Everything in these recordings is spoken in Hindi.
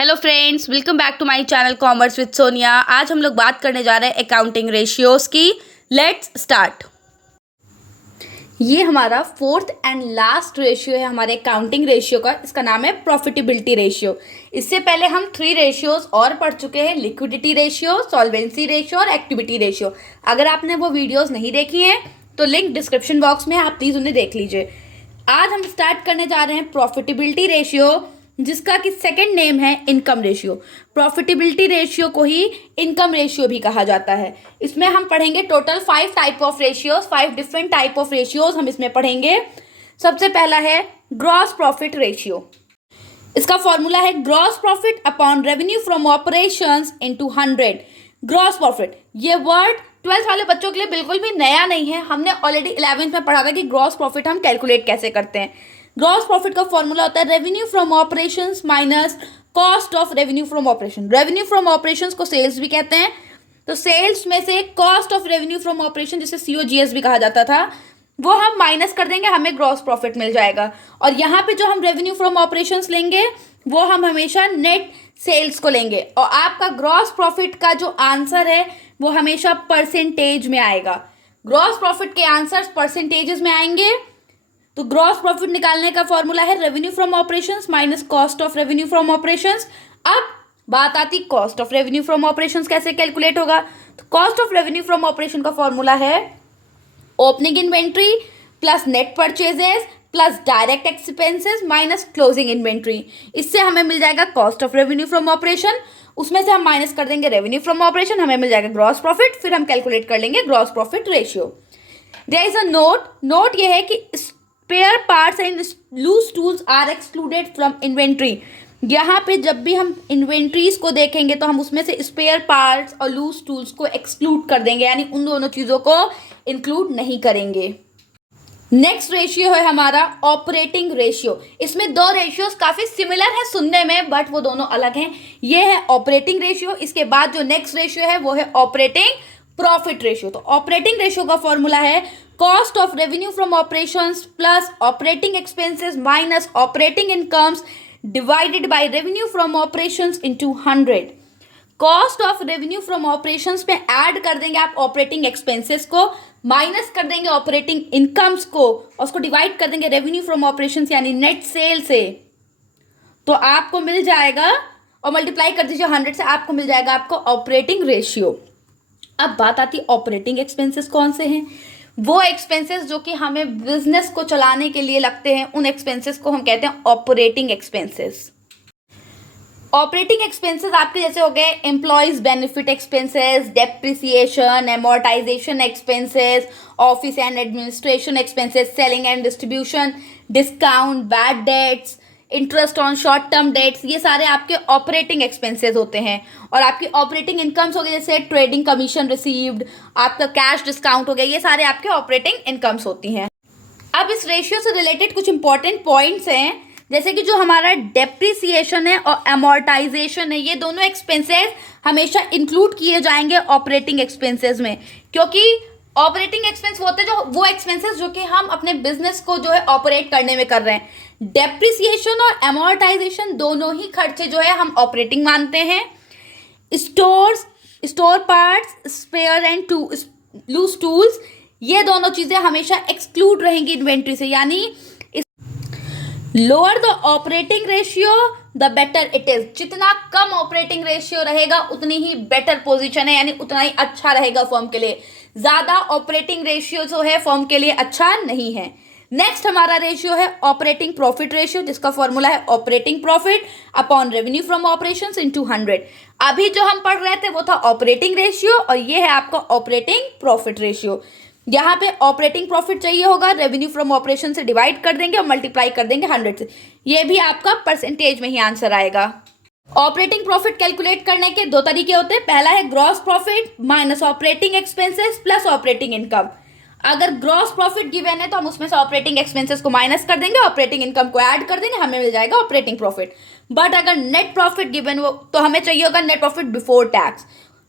Hello friends, welcome back to my channel commerce with Sonia. आज हम लोग बात करने जा रहे हैं अकाउंटिंग रेशियोज की। Let's start. ये हमारा फोर्थ एंड लास्ट रेशियो है हमारे अकाउंटिंग रेशियो का। इसका नाम है प्रॉफिटेबिलिटी रेशियो। इससे पहले हम 3 रेशियोज और पढ़ चुके हैं, लिक्विडिटी रेशियो, सॉल्वेंसी रेशियो और एक्टिविटी रेशियो। अगर आपने वो वीडियोस नहीं देखी हैं तो लिंक डिस्क्रिप्शन बॉक्स में, आप प्लीज़ उन्हें देख लीजिए। आज हम स्टार्ट करने जा रहे हैं प्रॉफिटेबिलिटी रेशियो, जिसका कि सेकंड नेम है इनकम रेशियो। प्रॉफिटेबिलिटी रेशियो को ही इनकम रेशियो भी कहा जाता है। इसमें हम पढ़ेंगे total 5 type of ratios, 5 different type of ratios हम इसमें पढ़ेंगे। सबसे पहला है ग्रॉस प्रॉफिट रेशियो। इसका फॉर्मूला है gross profit upon revenue from operations into 100। Gross profit, ये वर्ड 12th वाले बच्चों के लिए बिल्कुल भी नया नहीं है। हमने ऑलरेडी 11th में पढ़ा था कि ग्रॉस प्रॉफिट हम कैलकुलेट कैसे करते हैं। ग्रॉस प्रॉफिट का फॉर्मूला होता है revenue from operations minus cost of revenue from operation. Revenue from operations को सेल्स भी कहते हैं, तो सेल्स में से cost of revenue from operation, जिसे COGS भी कहा जाता था, वो हम माइनस कर देंगे, हमें ग्रॉस प्रॉफिट मिल जाएगा। और यहाँ पे जो हम रेवेन्यू फ्रॉम ऑपरेशंस लेंगे वो हम हमेशा नेट सेल्स को लेंगे। और आपका ग्रॉस प्रॉफिट का जो आंसर है वो हमेशा परसेंटेज में आएगा। ग्रॉस प्रॉफिट के आंसर्स परसेंटेजेस में आएंगे। तो ग्रॉस प्रॉफिट निकालने का फॉर्मूला है revenue from operations minus cost of revenue from operations. अब बात आती cost of revenue from operations कैसे कैलकुलेट होगा। तो cost of revenue from operation का फॉर्मूला है opening inventory plus net purchases plus direct expenses minus closing inventory. इससे हमें मिल जाएगा cost of revenue from operation. उसमें से हम माइनस कर देंगे रेवेन्यू फ्रॉम ऑपरेशन, हमें मिल जाएगा ग्रॉस प्रॉफिट। फिर हम कैलकुलेट कर लेंगे gross profit ratio. There is a note ये है कि spare parts and loose tools are excluded from inventory. यहाँ पे जब भी हम इन्वेंट्रीज को देखेंगे तो हम उसमें से स्पेयर पार्ट्स और लूज टूल्स को एक्सक्लूड कर देंगे, यानी उन दोनों चीज़ों को इंक्लूड नहीं करेंगे। नेक्स्ट रेशियो है हमारा ऑपरेटिंग रेशियो। इसमें 2 रेशियोज काफ़ी सिमिलर है सुनने में, बट वो दोनों अलग हैं। ये है ऑपरेटिंग रेशियो। इसके बाद जो नेक्स्ट रेशियो है वो है ऑपरेटिंग प्रॉफिट रेशियो। तो ऑपरेटिंग रेशियो का फॉर्मूला है cost of revenue from operations plus operating expenses minus operating incomes divided by revenue from operations into 100। Cost of revenue from operations में ऐड कर देंगे आप ऑपरेटिंग एक्सपेंसेस को, माइनस कर देंगे ऑपरेटिंग इनकम्स को, और उसको डिवाइड कर देंगे रेवेन्यू फ्रॉम ऑपरेशंस यानी नेट सेल से। तो आपको मिल जाएगा, और मल्टीप्लाई कर दीजिए 100 से, आपको मिल जाएगा आपको ऑपरेटिंग रेशियो। अब बात आती है ऑपरेटिंग एक्सपेंसेस कौन से हैं। वो एक्सपेंसेस जो कि हमें बिजनेस को चलाने के लिए लगते हैं, उन एक्सपेंसेस को हम कहते हैं ऑपरेटिंग एक्सपेंसेस। ऑपरेटिंग एक्सपेंसेस आपके जैसे हो गए employees benefit expenses, depreciation, amortisation expenses, office and administration expenses, selling and distribution, discount, bad debts, interest on short term debts. ये सारे आपके ऑपरेटिंग एक्सपेंसेस होते हैं। और आपकी ऑपरेटिंग इनकम्स हो गए जैसे ट्रेडिंग कमीशन रिसीव्ड, आपका कैश डिस्काउंट हो गया, ये सारे आपके ऑपरेटिंग इनकम्स होती हैं। अब इस रेशियो से रिलेटेड कुछ इंपॉर्टेंट पॉइंट्स हैं, जैसे कि जो हमारा डेप्रिसिएशन है और अमोर्टाइजेशन है, ये दोनों एक्सपेंसेस हमेशा इंक्लूड किए जाएंगे ऑपरेटिंग एक्सपेंसेस में, क्योंकि ऑपरेटिंग एक्सपेंस होते हैं वो एक्सपेंसेस जो कि हम अपने बिजनेस को जो है ऑपरेट करने में कर रहे हैं। डेप्रिसिएशन और अमोर्टाइजेशन दोनों ही खर्चे जो है हम ऑपरेटिंग मानते हैं। Store parts, spare and loose tools, ये दोनों चीजें हमेशा एक्सक्लूड रहेंगी इन्वेंट्री से, यानी lower the operating ratio the better it is. जितना कम ऑपरेटिंग रेशियो रहेगा उतनी ही बेटर पोजीशन है, यानी उतना ही अच्छा रहेगा फर्म के लिए। ज्यादा ऑपरेटिंग रेशियो जो है फर्म के लिए अच्छा नहीं है। नेक्स्ट हमारा रेशियो है ऑपरेटिंग प्रॉफिट रेशियो, जिसका फॉर्मूला है operating profit upon revenue from operations into 100। अभी जो हम पढ़ रहे थे वो था ऑपरेटिंग रेशियो, और ये है आपका ऑपरेटिंग प्रॉफिट रेशियो। यहाँ पे ऑपरेटिंग प्रॉफिट चाहिए होगा, रेवेन्यू फ्रॉम ऑपरेशन से डिवाइड कर देंगे और मल्टीप्लाई कर देंगे 100 से। ये भी आपका परसेंटेज में ही आंसर आएगा। ऑपरेटिंग प्रॉफिट कैलकुलेट करने के 2 तरीके होते हैं। पहला है gross profit minus operating expenses plus operating income. अगर ग्रॉस प्रॉफिट गिवन है तो हम उसमें से ऑपरेटिंग एक्सपेंसेस को माइनस कर देंगे, ऑपरेटिंग इनकम को ऐड कर देंगे, हमें मिल जाएगा ऑपरेटिंग प्रॉफिट। बट अगर नेट प्रॉफिट गिवन हो तो हमें चाहिए होगा net profit before tax.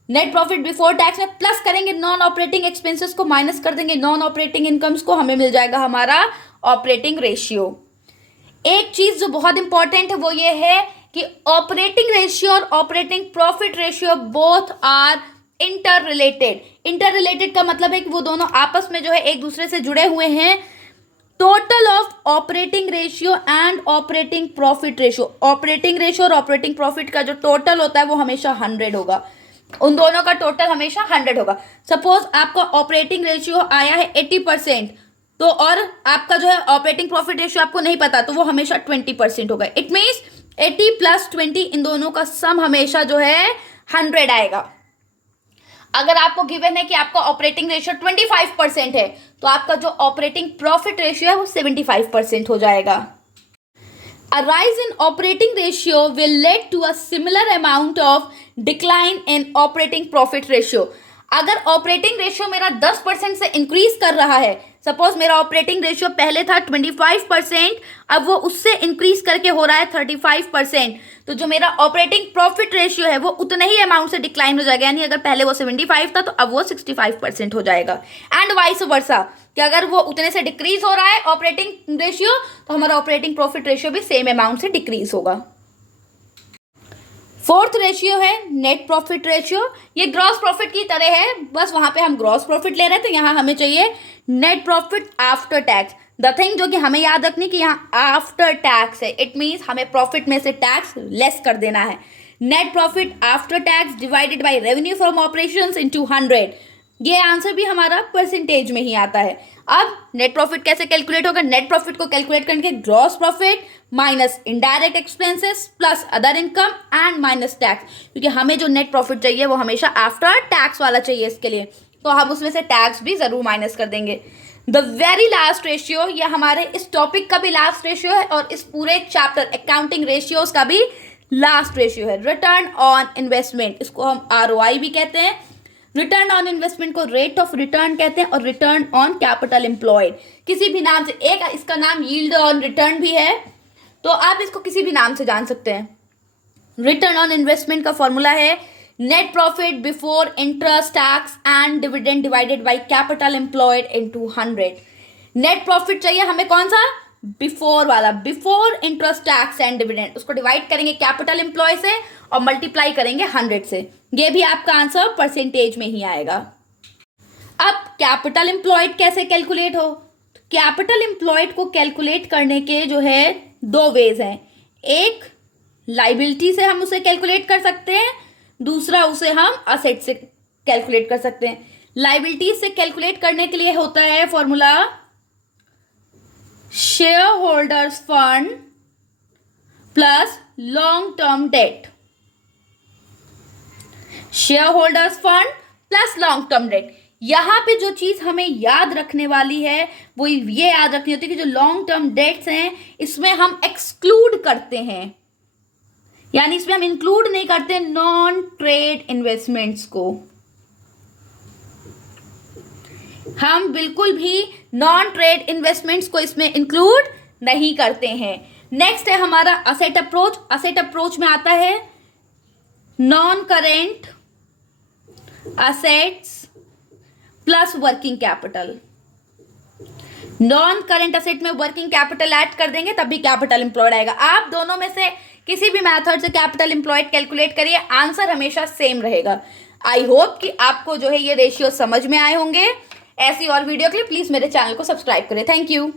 Net profit before tax में प्लस करेंगे नॉन ऑपरेटिंग एक्सपेंसेस को, माइनस कर देंगे नॉन ऑपरेटिंग इनकम्स को, हमें मिल जाएगा हमारा ऑपरेटिंग रेशियो। एक चीज जो बहुत इंपॉर्टेंट है वो ये है कि ऑपरेटिंग रेशियो और operating profit ratio both are inter related. Inter related का मतलब है कि वो दोनों आपस में जो है एक दूसरे से जुड़े हुए हैं। Total of operating ratio and operating profit ratio, operating ratio और ऑपरेटिंग प्रॉफिट का जो टोटल होता है वो हमेशा 100 होगा। उन दोनों का टोटल हमेशा 100 होगा। सपोज आपका ऑपरेटिंग रेशियो आया है 80%, तो और आपका जो है ऑपरेटिंग प्रॉफिट रेशियो आपको नहीं पता, तो वो हमेशा 20% होगा। इट मीन्स 80 प्लस 20 इन दोनों का सम हमेशा जो है 100 आएगा। अगर आपको गिवन है कि आपका ऑपरेटिंग रेशियो 25% है, तो आपका जो ऑपरेटिंग प्रॉफिट रेशियो है वो 75% हो जाएगा। A rise in operating ratio will lead to a similar amount of decline in operating profit ratio. अगर ऑपरेटिंग रेशियो मेरा 10% से इंक्रीज कर रहा है, सपोज मेरा ऑपरेटिंग रेशियो पहले था 25%, अब वो उससे इंक्रीज करके हो रहा है 35%, तो जो मेरा ऑपरेटिंग प्रॉफिट रेशियो है वो उतने ही अमाउंट से डिक्लाइन हो जाएगा। यानी अगर पहले वो 75 था तो अब वो 65% हो जाएगा। एंड वाइस वर्सा, कि अगर वो उतने से डिक्रीज हो रहा है ऑपरेटिंग रेशियो, तो हमारा ऑपरेटिंग प्रॉफिट रेशियो भी सेम अमाउंट से डिक्रीज होगा। फोर्थ रेशियो है नेट प्रॉफिट रेशियो। ये ग्रॉस प्रॉफिट की तरह है, बस वहां पे हम ग्रॉस प्रॉफिट ले रहे हैं, तो यहाँ हमें चाहिए net profit after tax. The thing जो कि हमें याद रखनी कि यहाँ आफ्टर टैक्स है, इट मीन्स हमें प्रॉफिट में से टैक्स लेस कर देना है। Net profit after tax divided by revenue from operations into 100। ये आंसर भी हमारा परसेंटेज में ही आता है। अब नेट प्रॉफिट कैसे कैलकुलेट होगा? नेट प्रॉफिट को कैलकुलेट करने के gross profit minus indirect expenses plus other income and minus tax, क्योंकि हमें जो नेट प्रॉफिट चाहिए वो हमेशा आफ्टर टैक्स वाला चाहिए इसके लिए, तो हम उसमें से टैक्स भी जरूर माइनस कर देंगे। द वेरी लास्ट रेशियो, ये हमारे इस टॉपिक का भी लास्ट रेशियो है और इस पूरे चैप्टर अकाउंटिंग रेशियोज का भी लास्ट रेशियो है, रिटर्न ऑन इन्वेस्टमेंट। इसको हम ROI भी कहते हैं। रिटर्न ऑन इन्वेस्टमेंट को रेट ऑफ रिटर्न कहते हैं और रिटर्न ऑन कैपिटल एम्प्लॉयड किसी भी नाम से, एक इसका नाम यील्ड ऑन रिटर्न भी है, तो आप इसको किसी भी नाम से जान सकते हैं। रिटर्न ऑन इन्वेस्टमेंट का फॉर्मूला है net profit before interest tax and dividend divided by capital employed into 100। Net profit चाहिए हमें कौन सा? बिफोर वाला, before interest tax and dividend. उसको डिवाइड करेंगे कैपिटल एम्प्लॉय से और मल्टीप्लाई करेंगे 100 से। ये भी आपका आंसर परसेंटेज में ही आएगा। अब कैपिटल एम्प्लॉयड कैसे कैलकुलेट हो? कैपिटल एम्प्लॉयड को कैलकुलेट करने के जो है 2 वेज हैं। एक लाइबिलिटी से हम उसे कैलकुलेट कर सकते हैं, दूसरा उसे हम असेट से कैलकुलेट कर सकते हैं। लाइबिलिटी से कैलकुलेट करने के लिए होता है formula share holders fund plus long term debt. Share holders fund plus long term debt. यहां पे जो चीज हमें याद रखने वाली है वो ये याद रखनी होती है कि जो लॉन्ग टर्म डेट्स हैं इसमें हम एक्सक्लूड करते हैं, यानी इसमें हम इंक्लूड नहीं करते नॉन ट्रेड इन्वेस्टमेंट्स को। हम बिल्कुल भी नॉन ट्रेड इन्वेस्टमेंट्स को इसमें इंक्लूड नहीं करते हैं। नेक्स्ट है हमारा असेट अप्रोच। असेट अप्रोच में आता है non current assets plus working capital. Non current asset में वर्किंग कैपिटल ऐड कर देंगे तब भी कैपिटल एम्प्लॉयड आएगा। आप दोनों में से किसी भी मेथड से कैपिटल एम्प्लॉयड कैलकुलेट करिए, आंसर हमेशा सेम रहेगा। आई होप कि आपको जो है ये रेशियो समझ में आए होंगे। ऐसी और वीडियो के लिए प्लीज मेरे चैनल को सब्सक्राइब करें। Thank you.